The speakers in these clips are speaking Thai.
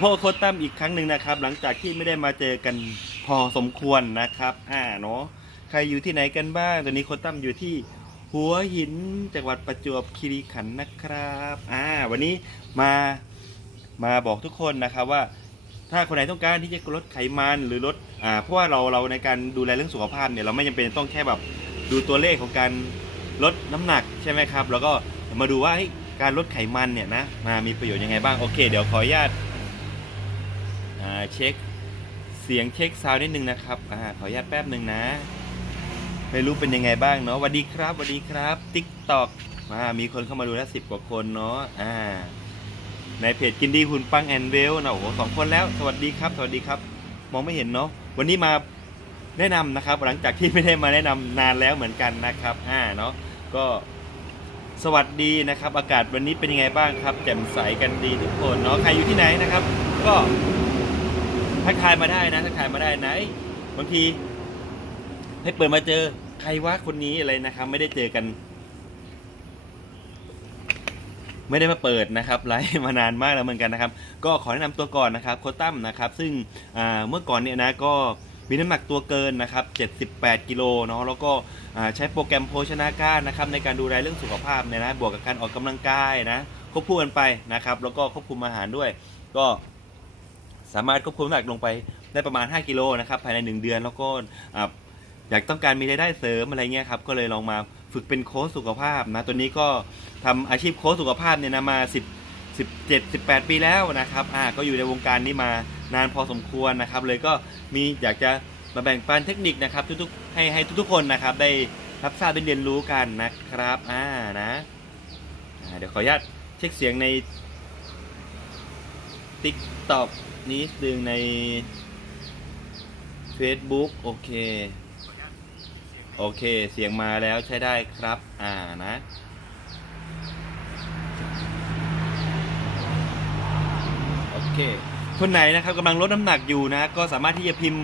โพโคตตั้มอีกครั้งหนึ่งนะครับ หลังจากที่ไม่ได้มาเจอกันพอสมควรนะครับ อ่าเนาะใครอยู่ที่ไหนกันบ้างตอนนี้โคตตั้มอยู่ที่หัวหินจังหวัดประจวบคีรีขันธ์นะครับ อ่า วันนี้มามาบอกทุกคนนะครับว่า ถ้าคนไหนต้องการที่จะลดไขมันหรือลดอ่าเพราะว่าเราเราในการดูแลเรื่องสุขภาพเนี่ยเราไม่จำเป็นต้องแค่แบบดูตัวเลขของการลดน้ำหนักใช่ไหมครับ แล้วก็มาดูว่าการลดไขมันเนี่ยนะมามีประโยชน์ยังไงบ้างโอเค เดี๋ยวขออนุญาต เช็คเสียงเช็คซาวนิดนึงนะครับอ่าขออนุญาตแป๊บหนึ่งนะ ไม่รู้เป็นยังไงบ้างเนาะสวัสดีครับสวัสดีครับติ๊กตอกมามีคนเข้ามาดูแล้วสิบกว่าคนเนาะอ่า ในเพจกินดีหุ่นปังแอนเวลนะโอ้โหสองคนแล้ว สวัสดีครับ สวัสดีครับ มองไม่เห็นเนาะวันนี้มาแนะนำนะครับ หลังจากที่ไม่ได้มาแนะนำนานแล้วเหมือนกันนะครับ อ่าเนาะก็สวัสดีนะครับ อากาศวันนี้เป็นยังไงบ้างครับ แจ่มใสกันดีทุกคนเนาะใครอยู่ที่ไหนนะครับ ก็ ทักทายมาได้นะทักทายมาได้นะบางทีให้เปิดมาเจอใครว่าคนนี้อะไรนะครับ ไม่ได้เจอกัน ไม่ได้มาเปิดนะครับไลฟ์มานานมากแล้วเหมือนกันนะครับ ก็ขอแนะนำตัวก่อนนะครับโคตั้มนะครับ ซึ่งเมื่อก่อนเนี่ยนะก็มีน้ำหนักตัวเกินนะครับ 78 กิโลเนาะ แล้วก็ใช้โปรแกรมโภชนาการนะครับในการดูแลเรื่องสุขภาพเนี่ยนะ บวกกับการออกกำลังกายนะ ควบคู่กันไปนะครับ แล้วก็ควบคุมอาหารด้วย ก็ สามารถควบคุมน้ำหนักลงไปได้ประมาณ 5 กิโลนะครับภายใน 1 เดือนแล้วก็ออยากต้องการมีรายได้เสริมอะไรเงี้ยครับก็เลยลองมาฝึกเป็นโค้ชสุขภาพนะตัวนี้ก็ทำอาชีพโค้ชสุขภาพเนี่ยนะมา 10 17 18 ปีแล้วนะครับอ่าก็อยู่ในวงการนี้มานานพอสมควรนะครับ เลยก็มีอยากจะมาแบ่งปันเทคนิคนะครับทุกๆให้ให้ทุกๆคนนะครับได้รับทราบได้เรียนรู้กันนะครับอ่านะเดี๋ยวขออนุญาตเช็คเสียงใน TikTok นิดนึงใน Facebook โอเค โอเค เสียงมาแล้วใช้ได้ครับ อ่านะโอเคคนไหนนะครับกำลังลดน้ำหนักอยู่นะ ก็สามารถที่จะพิมพ์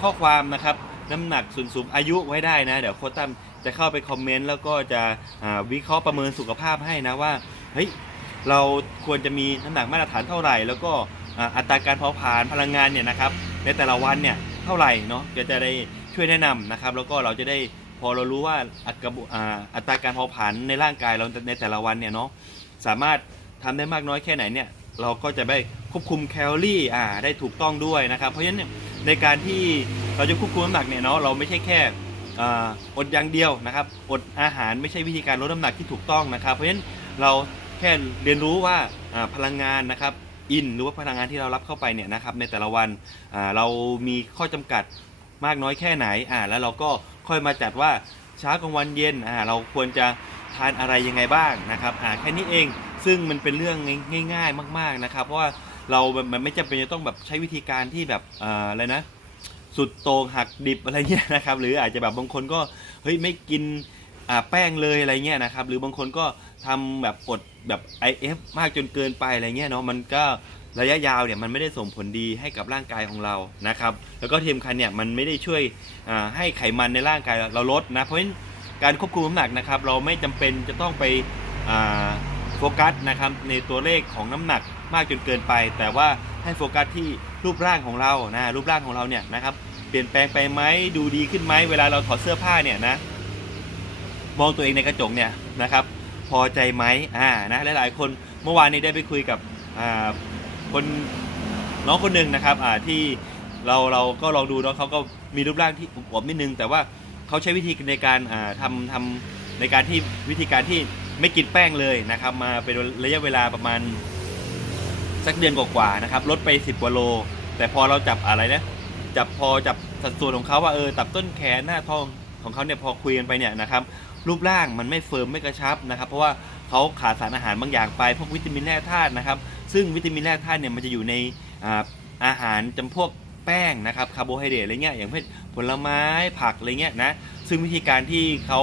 ข้อความนะครับ น้ำหนักส่วนสูงอายุไว้ได้นะ เดี๋ยวโค้ชตั้มจะเข้าไปคอมเมนต์แล้วก็จะวิเคราะห์ประเมินสุขภาพให้นะว่าเฮ้ย เราควรจะมีน้ำหนักมาตรฐานเท่าไหร่ แล้วก็อัตราการเผาผลาญพลังงานเนี่ยนะครับในแต่ละวันเนี่ยเท่าไหร่เนาะจะจะได้ช่วยแนะนำนะครับ แล้วก็เราจะได้พอเรารู้ว่าอัตราอัตราการเผาผลาญในร่างกายเราในแต่ละวันเนี่ยเนาะสามารถทำได้มากน้อยแค่ไหนเนี่ยเราก็จะได้ควบคุมแคลอรี่อ่าได้ถูกต้องด้วยนะครับ เพราะฉะนั้นในการที่เราจะควบคุมน้ำหนักเนี่ยเนาะเราไม่ใช่แค่อ่าอดอย่างเดียวนะครับ อดอาหารไม่ใช่วิธีการลดน้ำหนักที่ถูกต้องนะครับ เพราะฉะนั้นเรา แค่เรียนรู้ว่าพลังงานนะครับอินหรือว่าพลังงานที่เรารับเข้าไปเนี่ยนะครับในแต่ละวันเรามีข้อจำกัดมากน้อยแค่ไหนอ่าแล้วเราก็ค่อยมาจัดว่าเช้ากลางวันเย็นอ่าเราควรจะทานอะไรยังไงบ้างนะครับอ่าแค่นี้เองซึ่งมันเป็นเรื่องง่าย ๆ มาก ๆนะครับ เพราะว่าเราแบบมันไม่จำเป็นจะต้องแบบใช้วิธีการที่แบบอ่ออะไรนะ สุดโต่งหักดิบอะไรเงี้ยนะครับ หรืออาจจะแบบบางคนก็เฮ้ยไม่กินอ่าแป้งเลยอะไรเงี้ยนะครับ หรือบางคนก็ทำแบบอด แบบ IF มากจนเกินไปอะไรเงี้ยเนาะมันก็ระยะยาวเนี่ยมันไม่ได้ส่งผลดีให้กับร่างกายของเรานะครับแล้วก็เทียมคันเนี่ยมันไม่ได้ช่วยให้ไขมันในร่างกายเราลดนะเพราะฉะนั้นการควบคุมน้ำหนักนะครับ เราไม่จำเป็นจะต้องไปโฟกัสนะครับในตัวเลขของน้ำหนักมากจนเกินไป แต่ว่าให้โฟกัสที่รูปร่างของเรานะรูปร่างของเราเนี่ยนะครับเปลี่ยนแปลงไปไหมดูดีขึ้นไหมเวลาเราถอดเสื้อผ้าเนี่ยนะมองตัวเองในกระจกเนี่ยนะครับ พอใจไหมอ่านะหลายๆ คนเมื่อวานนี้ได้ไปคุยกับอ่าคนน้องคนหนึ่งนะครับอ่าที่เราเราก็ลองดูเนาะเขาก็มีรูปร่างที่อวบๆนิดนึง แต่ว่าเขาใช้วิธีในการอ่าทำทำในการที่วิธีการที่ไม่กินแป้งเลยนะครับมาเป็นระยะเวลาประมาณสักเดือนกว่าๆนะครับลดไป 10กว่าโล แต่พอเราจับอะไรนะจับพอจับสัดส่วนของเขาว่าเออตับต้นแขนหน้าท้องของเขาเนี่ยพอคุยกันไปเนี่ยนะครับ รูปร่างมันไม่เฟิร์มไม่กระชับนะครับ เพราะว่าเขาขาดสารอาหารบางอย่างไปพวกวิตามินแร่ธาตุนะครับ ซึ่งวิตามินแร่ธาตุเนี่ยมันจะอยู่ในอ่าอาหารจำพวกแป้งนะครับคาร์โบไฮเดรตอะไรเงี้ยอย่างเช่นผลไม้ผักอะไรเงี้ยนะซึ่งวิธีการที่เขา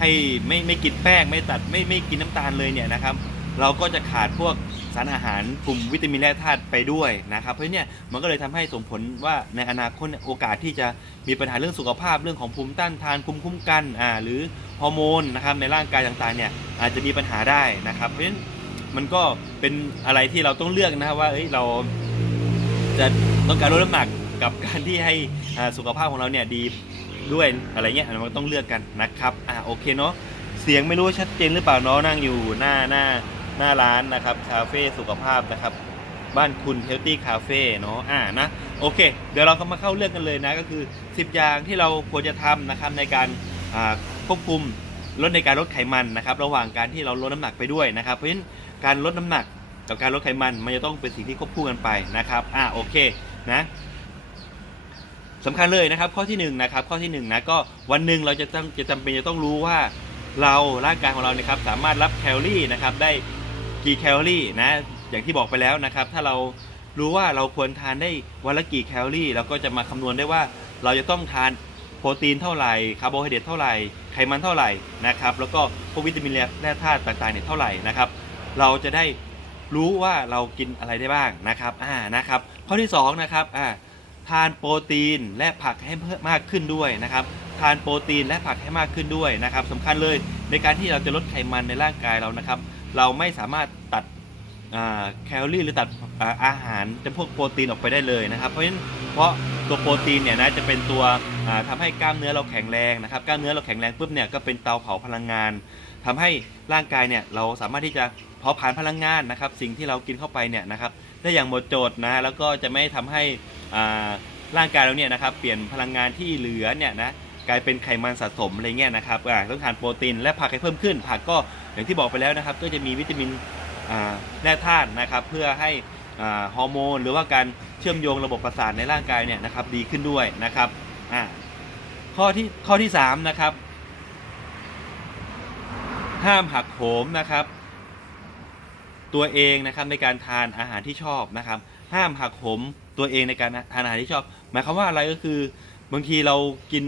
ให้ไม่ไม่กินแป้งไม่ตัดไม่ไม่กินน้ำตาลเลยเนี่ยนะครับ เราก็จะขาดพวกสารอาหารกลุ่มวิตามินแร่ธาตุไปด้วยนะครับ เพราะเนี่ยมันก็เลยทำให้ส่งผลว่าในอนาคตโอกาสที่จะมีปัญหาเรื่องสุขภาพเรื่องของภูมิต้านทานภูมิคุ้มกันอ่าหรือฮอร์โมนนะครับในร่างกายต่างๆเนี่ยอาจจะมีปัญหาได้นะครับ เพราะฉะนั้นมันก็เป็นอะไรที่เราต้องเลือกนะครับว่าเอ้ยเราจะต้องการลดน้ำหนักกับการที่ให้สุขภาพของเราเนี่ยดีด้วยอะไรเงี้ยมันต้องเลือกกันนะครับอ่าโอเคเนาะเสียงไม่รู้ชัดเจนหรือเปล่าเนาะนั่งอยู่หน้าหน้า หน้าร้านนะครับคาเฟ่สุขภาพนะครับ บ้านคุณ Healthy Cafe เนาะอ่านะโอเค เดี๋ยวเราก็มาเข้าเรื่องกันเลยนะ ก็คือ 10 อย่างที่เราควรจะทำนะครับในการควบคุมลดในการลดไขมันนะครับ ระหว่างการที่เราลดน้ำหนักไปด้วยนะครับ เพราะฉะนั้นการลดน้ำหนักกับการลดไขมันมันจะต้องเป็นสิ่งที่ควบคู่กันไปนะครับอ่าโอเคนะสำคัญเลยนะครับข้อที่หนึ่งนะครับข้อที่หนึ่งนะก็วันหนึ่งเราจะต้องจะจำเป็นจะต้องรู้ว่าเราร่างกายของเราเนี่ยครับสามารถรับแคลอรี่นะครับได้ กี่แคลอรี่นะอย่างที่บอกไปแล้วนะครับ ถ้าเรารู้ว่าเราควรทานได้วันละกี่แคลอรี่เราก็จะมาคำนวณได้ว่าเราจะต้องทานโปรตีนเท่าไหร่คาร์โบไฮเดรตเท่าไหร่ไขมันเท่าไหร่นะครับ แล้วก็พวกวิตามินแร่ธาตุต่างๆเนี่ยเท่าไหร่นะครับ เราจะได้รู้ว่าเรากินอะไรได้บ้างนะครับอ่านะครับข้อที่สองนะครับอ่าทานโปรตีนและผักให้เพิ่มมากขึ้นด้วยนะครับ ทานโปรตีนและผักให้มากขึ้นด้วยนะครับสำคัญเลยในการที่เราจะลดไขมันในร่างกายเรานะครับ เราไม่สามารถตัดแคลอรี่หรือตัดอาหารจำพวกโปรตีนออกไปได้เลยนะครับ เพราะฉะนั้นเพราะตัวโปรตีนเนี่ยนะจะเป็นตัวอ่าทำให้กล้ามเนื้อเราแข็งแรงนะครับกล้ามเนื้อเราแข็งแรงปุ๊บเนี่ยก็เป็นเตาเผาพลังงานทำให้ร่างกายเนี่ยเราสามารถที่จะเผาผลาญพลังงานนะครับสิ่งที่เรากินเข้าไปเนี่ยนะครับได้อย่างหมดจดนะแล้วก็จะไม่ทำให้ร่างกายเราเนี่ยนะครับเปลี่ยนพลังงานที่เหลือเนี่ยนะ กลายเป็นไขมันสะสมอะไรเงี้ยนะครับอ่าต้องทานโปรตีนและผักให้เพิ่มขึ้น ผักก็อย่างที่บอกไปแล้วนะครับ ก็จะมีวิตามินแร่ธาตุนะครับเพื่อให้ฮอร์โมน หรือว่าการเชื่อมโยงระบบประสาทในร่างกายเนี่ยนะครับดีขึ้นด้วยนะครับอ่าข้อที่ข้อที่สามนะครับห้ามหักโหมนะครับ ตัวเองนะครับในการทานอาหารที่ชอบนะครับ ห้ามหักโหมตัวเองในการทานอาหารที่ชอบ หมายความว่าอะไรก็คือบางทีเรากิน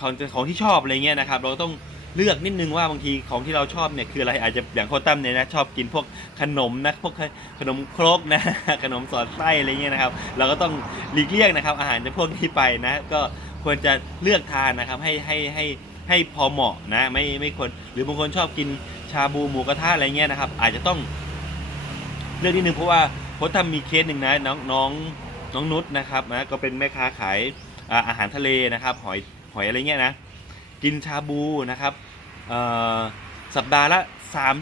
ของของที่ชอบอะไรเงี้ยนะครับ เราต้องเลือกนิดนึงว่าบางทีของที่เราชอบเนี่ยคืออะไรอาจจะอย่างโคตั้มเนี่ยนะชอบกินพวกขนมนะพวกขนมครกนะขนมสอดไส้อะไรเงี้ยนะครับ เราก็ต้องหลีกเลี่ยงนะครับ อาหารจะพวกนี้ไปนะ ก็ควรจะเลือกทานนะครับให้ให้ให้ให้พอเหมาะนะไม่ไม่ควรหรือบางคนชอบกินชาบูหมูกระทะอะไรเงี้ยนะครับ อาจจะต้องเรื่องนิดนึงเพราะว่าโค้ชทำมีเคสหนึ่งนะน้องน้องน้องนุชนะครับนะก็เป็นแม่ค้าขายอาหารทะเลนะครับหอย หอยอะไรเงี้ยนะ กินชาบูนะครับสัปดาห์ละสาม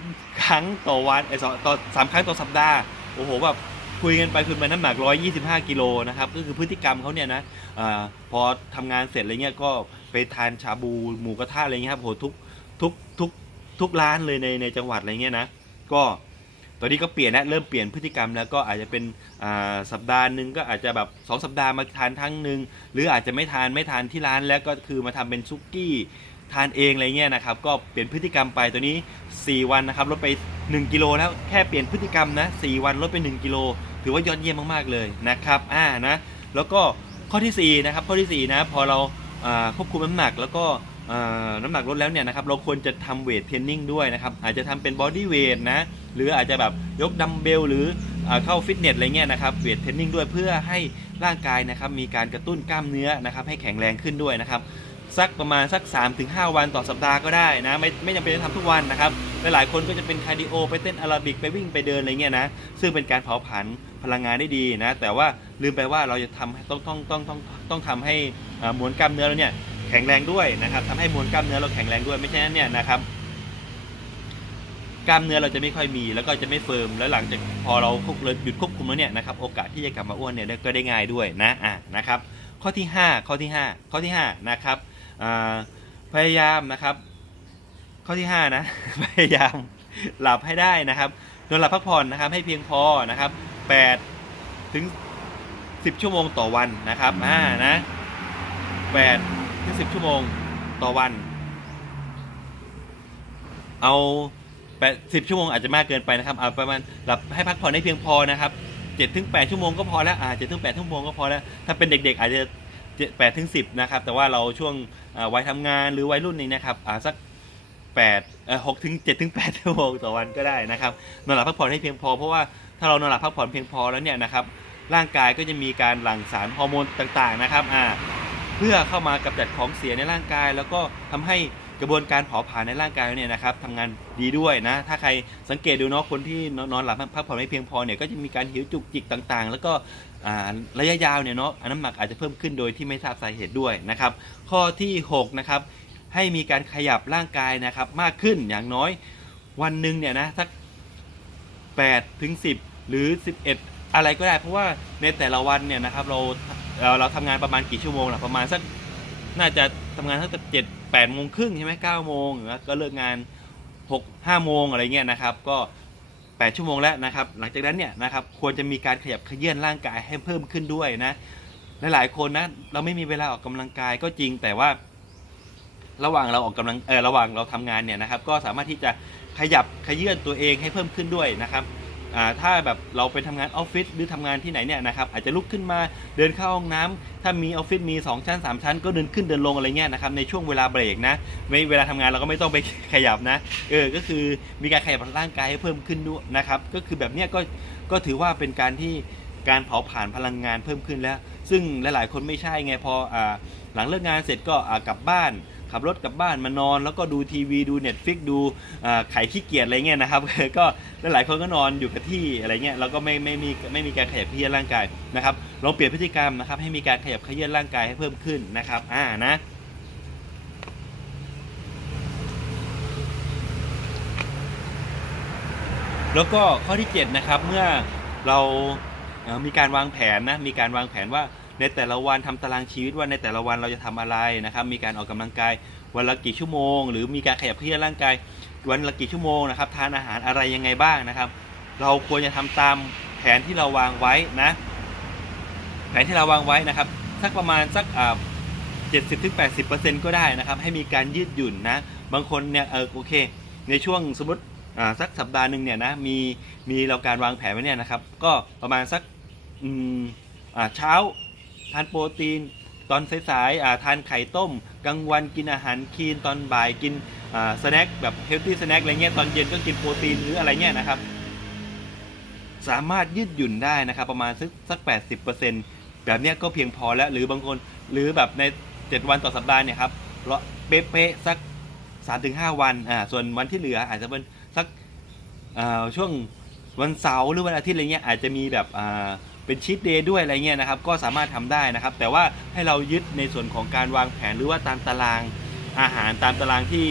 ครั้งต่อวันไอ้สอต่อสามครั้งต่อสัปดาห์โอ้โหแบบคุยกันไปคุยมาน้ำหนัก 125 กิโลนะครับก็คือพฤติกรรมเขาเนี่ยนะอพอทำงานเสร็จอะไรเงี้ยก็ไปทานชาบูหมูกระทะอะไรเงี้ยครับโหทุกทุกทุกทุกร้านเลยในในจังหวัดอะไรเงี้ยนะก็ ตอนนี้ก็เปลี่ยนแล้วเริ่มเปลี่ยนพฤติกรรมแล้วก็อาจจะเป็นสัปดาห์หนึ่งก็อาจจะแบบสองสัปดาห์มาทานครั้งหนึ่งหรืออาจจะไม่ทานไม่ทานที่ร้านแล้วก็คือมาทำเป็นซุกี้ทานเองอะไรเงี้ยนะครับก็เปลี่ยนพฤติกรรมไปตัวนี้ 4 วันนะครับลดไป 1กิโลแล้วแค่เปลี่ยนพฤติกรรมนะ4วันลดไป 1กิโลถือว่ายอดเยี่ยมมากๆเลยนะครับอ่านะแล้วก็ข้อทีสี่4นะครับข้อทีสี่4นะพอเราควบคุมน้ำหนักแล้วก็ น้ำหนักลดแล้วเนี่ยนะครับเราควรจะทำเวทเทรนนิ่งด้วยนะครับอาจจะทำเป็นบอดี้เวทนะหรืออาจจะแบบยกดัมเบลหรืออเข้าฟิตเนสอะไรเงี้ยนะครับเวทเทรนนิ่งด้วยเพื่อให้ร่างกายนะครับมีการกระตุ้นกล้ามเนื้อนะครับให้แข็งแรงขึ้นด้วยนะครับสักประมาณสัก 3-5 วันต่อสัปดาห์ก็ได้นะไม่ไม่จำเป็นต้องทำทุกวันนะครับหลายๆคนก็จะเป็นคาร์ดิโอไปเต้นอารบิกไปวิ่งไปเดินอะไรเงี้ยนะซึ่งเป็นการเผาผลาญพลังงานได้ดีนะแต่ว่าลืมไปว่าเราจะทำต้องต้องต้องต้องต้องทำให้มวลกล้ามเนื้อเราเนี่ย แข็งแรงด้วยนะครับทำให้มวลกล้ามเนื้อเราแข็งแรงด้วยไม่ใช่นั้นเนี่ยนะครับกล้ามเนื้อเราจะไม่ค่อยมีแล้วก็จะไม่เฟิร์มแล้วหลังจากพอเราควบหยุดควบคุมแล้วเนี่ยนะครับโอกาสที่จะกลับมาอ้วนเนี่ยก็ได้ง่ายด้วยนะอะนะครับ ข้อที่ 5 ข้อที่ 5 ข้อที่5นะครับพยายามนะครับ ข้อที่ 5 นะ พยายามหลับให้ได้นะครับนอนหลับพักผ่อนนะครับให้เพียงพอนะครับ8ถึง 10 ชั่วโมงต่อวันนะครับอ่านะ8 ถึง10ชั่วโมงต่อวัน เอาแปดสิบชั่วโมงอาจจะมากเกินไปนะครับเอาประมาณหลับให้พักผ่อนให้เพียงพอนะครับเจ็ดถึงแปดชั่วโมงก็พอแล้วอ่าเจ็ดถึงแปดชั่วโมงก็พอแล้ว ถ้าเป็นเด็ก ๆ อาจจะแปดถึงสิบนะครับ แต่ว่าเราช่วงวัยทำงานหรือวัยรุ่นนี้นะครับอ่าสักแปดเอ่อหกถึงเจ็ดถึงแปดชั่วโมงต่อวันก็ได้นะครับนอนหลับพักผ่อนให้เพียงพอเพราะว่าถ้าเรานอนหลับพักผ่อนเพียงพอแล้วเนี่ยนะครับร่างกายก็จะมีการหลั่งสารฮอร์โมนต่างๆนะครับอ่า พื่อเข้ามากำจัดของเสียในร่างกาย แล้วก็ทำให้กระบวนการเผาผลาญในร่างกายเนี่ยนะครับทำงานดีด้วยนะ ถ้าใครสังเกตดูเนาะคนที่นอนหลับพักผ่อนไม่เพียงพอเนี่ยก็จะมีการหิวจุกจิกต่างๆ แล้วก็ระยะยาวเนี่ยเนาะน้ำหนักอาจจะเพิ่มขึ้นโดยที่ไม่ทราบสาเหตุด้วยนะครับ ข้อที่6นะครับให้มีการขยับร่างกายนะครับมากขึ้นอย่างน้อยวันหนึ่งเนี่ยนะสัก8ถึง10 หรือ 11 อะไรก็ได้ เพราะว่าในแต่ละวันเนี่ยนะครับเรา เราเราทำงานประมาณกี่ชั่วโมงล่ะประมาณสักน่าจะทำงานตั้งแต่เจ็ดแปดโมงครึ่งใช่ไหมเก้าโมงแล้วก็เลิกงาน6 5โมงอะไรเงี้ยนะครับ ก็8ชั่วโมงแล้วนะครับ หลังจากนั้นเนี่ยนะครับควรจะมีการขยับเขยื่อนร่างกายให้เพิ่มขึ้นด้วยนะหลายๆคนนะเราไม่มีเวลาออกกำลังกายก็จริงแต่ว่า ระหว่างเราออกกำลังเออระหว่างเราทำงานเนี่ยนะครับ ก็สามารถที่จะขยับขยื่นตัวเองให้เพิ่มขึ้นด้วยนะครับ ถ้าแบบเราไปทำงานออฟฟิศหรือทำงานที่ไหนเนี่ยนะครับอาจจะลุกขึ้นมาเดินเข้าห้องน้ำถ้ามีออฟฟิศมี 2 ชั้น 3 ชั้น ก็เดินขึ้นเดินลงอะไรเงี้ยนะครับในช่วงเวลาเบรกนะไม่เวลาทำงานเราก็ไม่ต้องไปขยับนะเออก็คือมีการขยับร่างกายให้เพิ่มขึ้นด้วยนะครับก็คือแบบเนี้ยก็ก็ถือว่าเป็นการที่การเผาผลาญพลังงานเพิ่มขึ้นแล้ว ซึ่งหลายๆ คนไม่ใช่ไงพออ่าหลังเลิกงานเสร็จก็อ่ากลับบ้าน ขับรถกลับบ้านมานอน แล้วก็ดูทีวีดู Netflix ดูไข่ขี้เกียจอะไรเงี้ยนะครับก็หลายคนก็นอนอยู่กับที่อะไรเงี้ยแล้วก็ไม่ไม่มีไม่มีการขยับเขยื้อนร่างกายนะครับลองเปลี่ยนพฤติกรรมนะครับให้มีการขยับเขยื้อนร่างกายให้เพิ่มขึ้นนะครับอ่านะแล้วก็ข้อที่7นะครับเมื่อเรามีการวางแผนนะมีการวางแผนว่า ในแต่ละวันทำตารางชีวิตว่าในแต่ละวันเราจะทำอะไรนะครับ มีการออกกำลังกายวันละกี่ชั่วโมง หรือมีการขยับเคลื่อนร่างกายวันละกี่ชั่วโมงนะครับ ทานอาหารอะไรยังไงบ้างนะครับ เราควรจะทำตามแผนที่เราวางไว้นะ แผนที่เราวางไว้นะครับ สักประมาณสักอ่าเจ็ดสิบถึงแปดสิบเปอร์เซ็นต์ก็ได้นะครับ ให้มีการยืดหยุ่นนะ บางคนเนี่ยเออโอเค ในช่วงสมมติอ่าสักสัปดาห์หนึ่งเนี่ยนะมีมีเราการวางแผนไว้เนี่ยนะครับ ก็ประมาณสักอืมอ่าเช้า ทานโปรตีน ตอนสายๆทานไข่ต้ม กลางวันกินอาหารคีนตอนบ่ายกินสแน็คแบบเฮลตี้สแน็คอะไรเงี้ยตอนเย็นก็กินโปรตีนหรืออะไรเงี้ยนะครับ สามารถยืดหยุ่นได้นะครับ ประมาณสักสัก 80%แบบเนี้ยก็เพียงพอแล้วหรือบางคนหรือแบบใน 7 วันต่อสัปดาห์เนี่ยครับเราเป๊ะๆสัก 3-5 วันอ่าส่วนวันที่เหลืออาจจะเป็นสักอ่าช่วงวันเสาร์หรือวันอาทิตย์อะไรเงี้ยอาจจะมีแบบอ่า เป็นชีตเดย์ด้วยอะไรเงี้ยนะครับ ก็สามารถทำได้นะครับ แต่ว่าให้เรายึดในส่วนของการวางแผนหรือว่าตามตารางอาหารตามตารางที่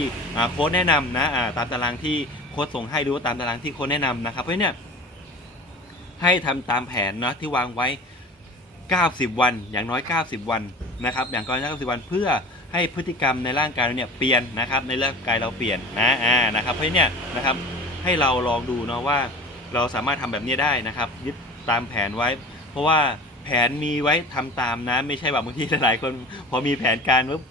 โค้ชแนะนำนะตามตารางที่โค้ชส่งให้หรือว่าตามตารางที่โค้ชแนะนำนะครับเพราะเนี่ยให้ทำตามแผนเนาะที่วางไว้ 90 วันอย่างน้อย 90 วันนะครับ อย่างน้อย90 วันเพื่อให้พฤติกรรมในร่างกายเราเนี่ยเปลี่ยนนะครับ ในร่างกายเราเปลี่ยนนะอ่านะครับเพราะเนี่ยนะครับให้เราลองดูเนาะว่าเราสามารถทำแบบนี้ได้นะครับยึด ตามแผนไว้ เพราะว่าแผนมีไว้ทำตามนะ ไม่ใช่แบบบางทีหลายคนพอมีแผนการปุ๊บ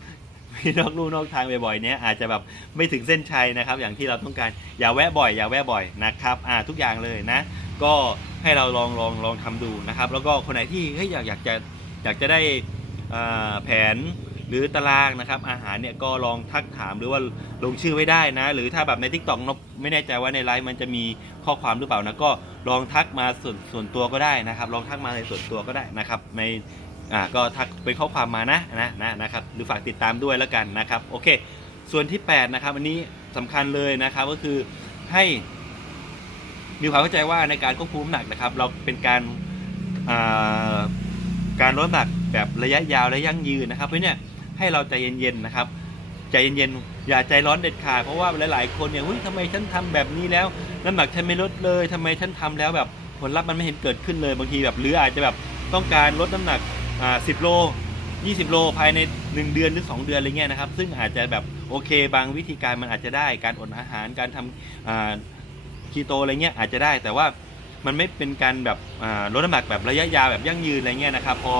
มีนอกลู่นอกทางบ่อยๆเนี้ยอาจจะแบบไม่ถึงเส้นชัยนะครับ อย่างที่เราต้องการอย่าแวะบ่อยอย่าแวะบ่อยนะครับอ่าทุกอย่างเลยนะ ก็ให้เราลองลองลองทำดูนะครับ แล้วก็คนไหนที่เฮ้ยอยากอยากจะอยากจะได้แผน หรือตารางนะครับอาหารเนี่ยก็ลองทักถามหรือว่าลงชื่อไว้ได้นะ หรือถ้าแบบใน t ิ k t o k นบไม่แน่ใจว่าในไลฟ์มันจะมีข้อความหรือเปล่านะก็ลองทักมาส่วนส่วนตัวก็ได้นะครับ ลองทักมาในส่วนตัวก็ได้นะครับในอ่าก็ทักเป็นข้อความมานะนะนะนะครับหรือฝากติดตามด้วยแล้วกันนะครับโอเค ส่วนที่8นะครับอันนี้สำคัญเลยนะครับก็คือให้มีความเข้าใจว่าในการควบคุมน้ำหนักนะครับ เราเป็นการอ่าการลดน้ำหนักแบบระยะยาวและยั่งยืนนะครับเพราะเนี่ย ให้เราใจเย็นๆนะครับใจเย็นๆอย่าใจร้อนเด็ดขาดเพราะว่าหลายๆคนเนี่ยเฮ้ยทำไมฉันทำแบบนี้แล้วน้ำหนักฉันไม่ลดเลยทำไมฉันทำแล้วแบบผลลัพธ์มันไม่เห็นเกิดขึ้นเลยบางทีแบบหรืออาจจะแบบต้องการลดน้ำหนักอ่า10โล 20 โลภายใน 1 เดือนหรือ 2 เดือนอะไรเงี้ยนะครับ ซึ่งอาจจะแบบโอเค บางวิธีการมันอาจจะได้การอดอาหารการทำอ่าคีโตอะไรเงี้ยอาจจะได้แต่ว่ามันไม่เป็นการแบบอ่าลดน้ำหนักแบบระยะยาวแบบยั่งยืนอะไรเงี้ยนะครับ พอ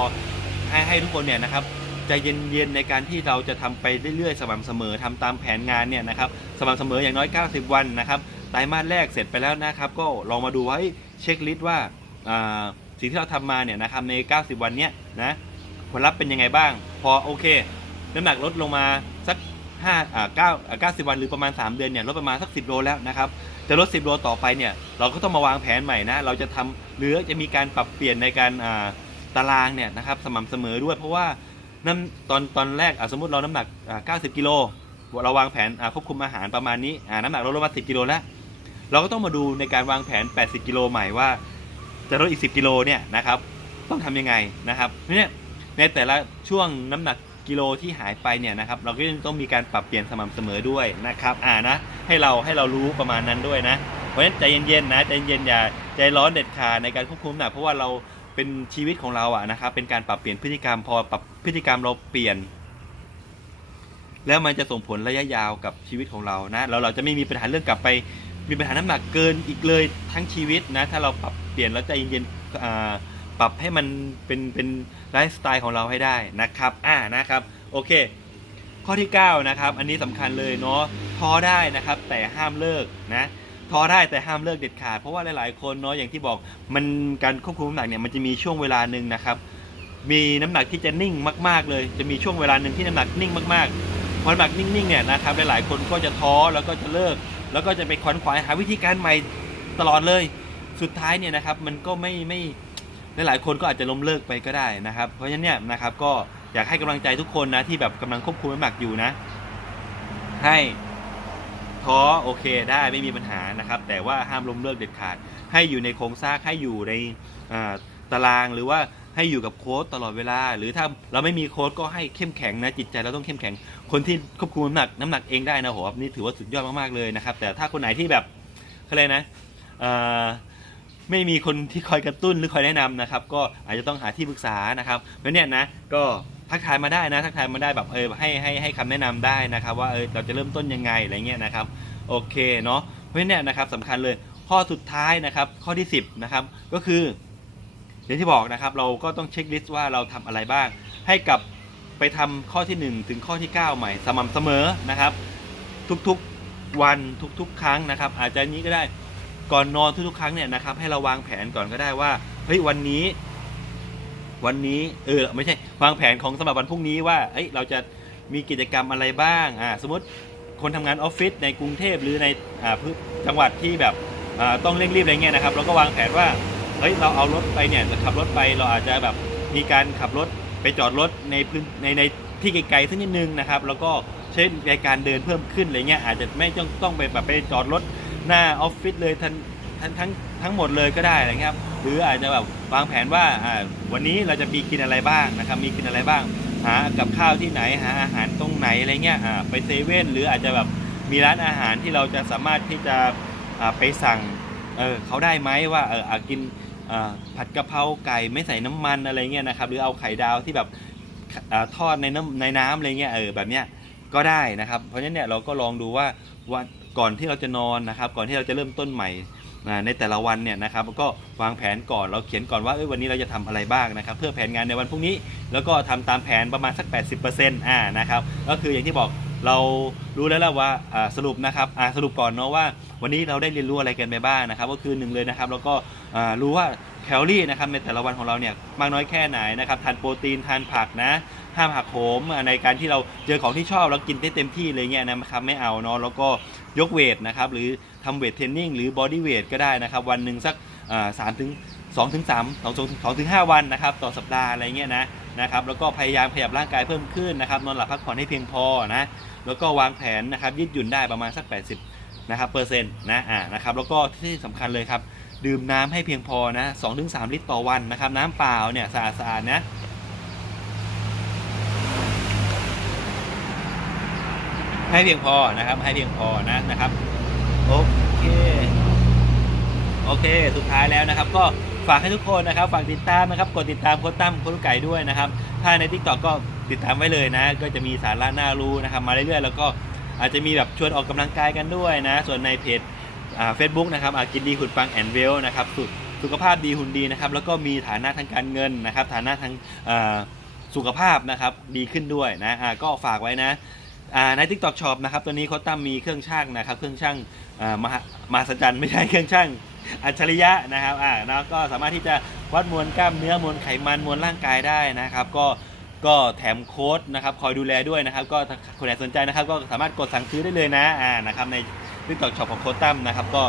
ให้ให้ทุกคนเนี่ยนะครับ ใจเย็นๆในการที่เราจะทำไปเรื่อยๆ สม่ำเสมอทำตามแผนงานเนี่ยนะครับสม่ำเสมออย่างน้อย 90 วันนะครับไตรมาสแรกเสร็จไปแล้วนะครับก็ลองมาดูว่าเฮ้เช็คลิสต์ว่าสิ่งที่เราทำมาเนี่ยนะครับใน 90 วันเนี้ยนะผลลัพธ์เป็นยังไงบ้าง พอโอเค น้ำหนักลดลงมาสัก5อ่า9อ่า90 วันหรือประมาณ 3 เดือนเนี่ยลดประมาณสัก 10 โลแล้วนะครับจะลด 10 โลต่อไปเนี่ยเราก็ต้องมาวางแผนใหม่นะเราจะทำหรือจะมีการปรับเปลี่ยนในการอ่าตารางเนี่ยนะครับสม่ำเสมอด้วยเพราะว่า น้ำตอนตอนแรกสมมติเราน้ำหนักอ่า90กิโลเราวางแผนควบคุมอาหารประมาณนี้น้ำหนักลดลงมา10กิโลแล้วเราก็ต้องมาดูในการวางแผน 80 กิโลใหม่ว่าจะลดอีก 10 กิโลเนี่ยนะครับ ต้องทำยังไงนะครับเนี่ยในแต่ละช่วงน้ำหนักกิโลที่หายไปเนี่ยนะครับ เราก็ต้องมีการปรับเปลี่ยนสม่ำเสมอด้วยนะครับ อ่านะให้เราให้เรารู้ประมาณนั้นด้วยนะ เพราะฉะนั้นใจเย็นๆนะใจเย็นอย่าใจร้อนเด็ดขาดในการควบคุมน้ำหนักเพราะว่าเรา เป็นชีวิตของเราอะนะครับเป็นการปรับเปลี่ยนพฤติกรรมพอปรับพฤติกรรมเราเปลี่ยน แล้วมันจะส่งผลระยะยาวกับชีวิตของเรานะแล้วเราจะไม่มีปัญหาเรื่องกลับไป มีปัญหาน้ำหนักเกินอีกเลยทั้งชีวิตนะถ้าเราปรับเปลี่ยนแล้วใจเย็นๆปรับให้มันเป็นเป็นไลฟ์สไตล์ของเราให้ได้นะครับอ่านะครับโอเค ข้อที่ 9 นะครับ อันนี้สำคัญเลยเนาะท้อได้นะครับ แต่ห้ามเลิกนะ ท้อได้แต่ห้ามเลิกเด็ดขาดเพราะว่าหลายๆ คนเนาะอย่างที่บอกมันการควบคุมน้ำหนักเนี่ยมันจะมีช่วงเวลาหนึ่งนะครับ มีน้ำหนักที่จะนิ่งมากๆ เลย จะมีช่วงเวลาหนึ่งที่น้ำหนักนิ่งมากๆพอน้ำหนักนิ่งๆเนี่ยนะครับหลายๆ คนก็จะท้อแล้วก็จะเลิก แล้วก็จะไปควนขวายหาวิธีการใหม่ตลอดเลย สุดท้ายเนี่ยนะครับมันก็ไม่ไม่หลายๆคนก็อาจจะล้มเลิกไปก็ได้นะครับ เพราะฉะนั้นเนี่ยนะครับก็อยากให้กำลังใจทุกคนนะที่แบบกำลังควบคุมน้ำหนักอยู่นะ ให้ ท้อโอเคได้ไม่มีปัญหานะครับ แต่ว่าห้ามล้มเลิกเด็ดขาด ให้อยู่ในโครงสร้างให้อยู่ในตารางหรือว่าให้อยู่กับโค้ชตลอดเวลา หรือถ้าเราไม่มีโค้ชก็ให้เข้มแข็งนะจิตใจเราต้องเข้มแข็ง คนที่ควบคุมน้ำหนักน้ำหนักเองได้นะโหนี่ถือว่าสุดยอดมากๆเลยนะครับ แต่ถ้าคนไหนที่แบบเขาเรียกนะไม่มีคนที่คอยกระตุ้นหรือคอยแนะนำนะครับ ก็อาจจะต้องหาที่ปรึกษานะครับเพราะเนี่ยนะก็ ทักทายมาได้นะทักทายมาได้แบบเออให้ให้ให้คำแนะนำได้นะครับ ว่าเออเราจะเริ่มต้นยังไงอะไรเงี้ยนะครับโอเคเนาะเพราะฉะนั้นเนี่ยนะครับสำคัญเลยข้อสุดท้ายนะครับข้อที่ 10นะครับก็คืออย่างที่บอกนะครับเราก็ต้องเช็คลิสต์ว่าเราทำอะไรบ้าง ให้กลับไปทำข้อทีหนึ่1 ถึงข้อที่ 9 ใหม่สม่ำเสมอนะครับ ทุกๆวันทุกๆ ครั้งนะครับ อาจจะนี้ก็ได้ก่อนนอนทุกๆ ครั้งเนี่ยนะครับให้เราวางแผนก่อนก็ได้ว่าเฮ้ยวันนี้ วันนี้เออไม่ใช่วางแผนของสำหรับวันพรุ่งนี้ว่าเอ้ยเราจะมีกิจกรรมอะไรบ้างอ่าสมมติคนทำงานออฟฟิศในกรุงเทพหรือในอ่าพื้นจังหวัดที่แบบอ่าต้องเร่งรีบอะไรเงี้ยนะครับ เราก็วางแผนว่าเฮ้ยเราเอารถไปเนี่ยจะขับรถไปเราอาจจะแบบมีการขับรถไปจอดรถในพื้นในในที่ไกลๆสักนิดนึงนะครับ แล้วก็ใช้ในการเดินเพิ่มขึ้นอะไรเงี้ยอาจจะไม่ต้องต้องไปแบบไปจอดรถหน้าออฟฟิศเลยทัน ทั้งทั้งทั้งหมดเลยก็ได้อะไรเงี้ยครับหรืออาจจะแบบวางแผนว่าอ่าวันนี้เราจะมีกินอะไรบ้างนะครับมีกินอะไรบ้าง หากับข้าวที่ไหนหาอาหารตรงไหนอะไรเงี้ยอ่าไปเซเว่นหรืออาจจะแบบมีร้านอาหารที่เราจะสามารถที่จะอ่าไปสั่งเออเขาได้ไหมว่าเอออากินอ่าผัดกะเพราไก่ไม่ใส่น้ำมันอะไรเงี้ยนะครับหรือเอาไข่ดาวที่แบบอาทอดในน้ำในน้ำอะไรเงี้ยเออแบบเนี้ยก็ได้นะครับ เพราะฉะนั้นเนี่ยเราก็ลองดูว่าวันก่อนที่เราจะนอนนะครับ ก่อนที่เราจะเริ่มต้นใหม่ ในแต่ละวันเนี่ยนะครับก็วางแผนก่อนเราเขียนก่อนว่าเอ้ยวันนี้เราจะทำอะไรบ้างนะครับเพื่อแผนงานในวันพรุ่งนี้ แล้วก็ทำตามแผนประมาณสัก 80%อ่านะครับก็คืออย่างที่บอกเรารู้แล้วแหละว่าอ่าสรุปนะครับสรุปก่อนเนาะว่า วันนี้เราได้เรียนรู้อะไรกันไปบ้างนะครับ ก็คือหนึ่งเลยนะครับ แล้วก็รู้ว่าแคลอรี่นะครับในแต่ละวันของเราเนี่ยมากน้อยแค่ไหนนะครับทานโปรตีนทานผักนะห้ามหักโหมในการที่เราเจอของที่ชอบแล้วกินได้เต็มที่เลยเนี่ยนะครับไม่เอาเนาะแล้วก็ยกเวทนะครับหรือ ทำเวทเทรนนิ่งหรือบอดี้เวทก็ได้นะครับ วันหนึ่งสักสามถึงสองถึงสามสองสองถึงห้าวันนะครับ ต่อสัปดาห์อะไรเงี้ยนะนะครับแล้วก็พยายามขยับร่างกายเพิ่มขึ้นนะครับ นอนหลับพักผ่อนให้เพียงพอนะแล้วก็วางแผนนะครับยืดหยุ่นได้ประมาณสัก 80นะครับเปอร์เซ็นต์นะอ่านะครับแล้วก็ที่สำคัญเลยครับ ดื่มน้ำให้เพียงพอนะ2-3ลิตรต่อวันนะครับ น้ำเปล่าเนี่ยสะอาดสะอาดๆนะให้เพียงพอนะครับให้เพียงพอนะนะครับ โอเค โอเค สุดท้ายแล้วนะครับ ก็ฝากให้ทุกคนนะครับ ฝากติดตามนะครับ กดติดตามโค้ชตั้มโค้ชไก่ด้วยนะครับ ถ้าใน t ิ k t o k ก็ติดตามไว้เลยนะ ก็จะมีสาระน่ารู้นะครับ มาเรื่อยๆ แล้วก็อาจจะมีแบบชวนออกกำลังกายกันด้วยนะ ส่วนในเพจเฟซบุ๊กนะครับอากินดีหุ่นปังแอนเวลนะครับสุขสุขภาพดีหุ่นดีนะครับ แล้วก็มีฐานะทางการเงินนะครับ ฐานะทางสุขภาพนะครับ ดีขึ้นด้วยนะอ่าก็ฝากไว้นะ ใน TikTok Shop นะครับตัวนี้โค้ชตั้มมีเครื่องช่างนะครับ เครื่องช่างมหามหัศจรรย์ไม่ใช่เครื่องช่างอัจฉริยะนะครับอ่าแล้วก็สามารถที่จะวัดมวลกล้ามเนื้อมวลไขมันมวลร่างกายได้นะครับ ก็ก็แถมโค้ดนะครับคอยดูแลด้วยนะครับ ก็คนไหนสนใจนะครับ ก็สามารถกดสั่งซื้อได้เลยนะอ่านะครับใน TikTok Shop ของโค้ชตั้มนะครับก็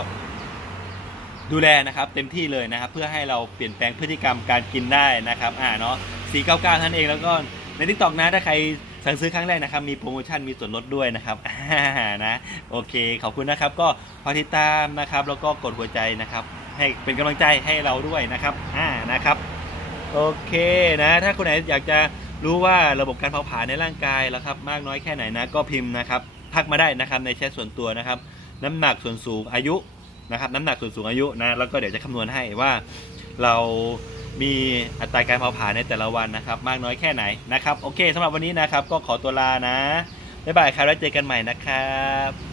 ดูแลนะครับเต็มที่เลยนะครับเพื่อให้เราเปลี่ยนแปลงพฤติกรรมการกินได้นะครับอ่าเนาะ499ท่านเองแล้วก็ในทิกตอกนะถ้าใคร สั่งซื้อครั้งแรกนะครับมีโปรโมชั่นมีส่วนลดด้วยนะครับอ่านะโอเคขอบคุณนะครับก็พอติดตามนะครับแล้วก็กดหัวใจนะครับ ให้เป็นกำลังใจให้เราด้วยนะครับอ่านะครับโอเคนะถ้าคนไหนอยากจะรู้ว่าระบบการเผาผลาญในร่างกายแล้วครับมากน้อยแค่ไหนนะก็พิมพ์นะครับทักมาได้นะครับในแชทส่วนตัวนะครับ น้ำหนักส่วนสูงอายุนะครับน้ำหนักส่วนสูงอายุนะแล้วก็เดี๋ยวจะคำนวณให้ว่าเรา มีอัตราการเผาผลาญในแต่ละวันนะครับ มากน้อยแค่ไหนนะครับ โอเคสำหรับวันนี้นะครับ ก็ขอตัวลานะ บ๊ายบายครับ แล้วเจอกันใหม่นะครับ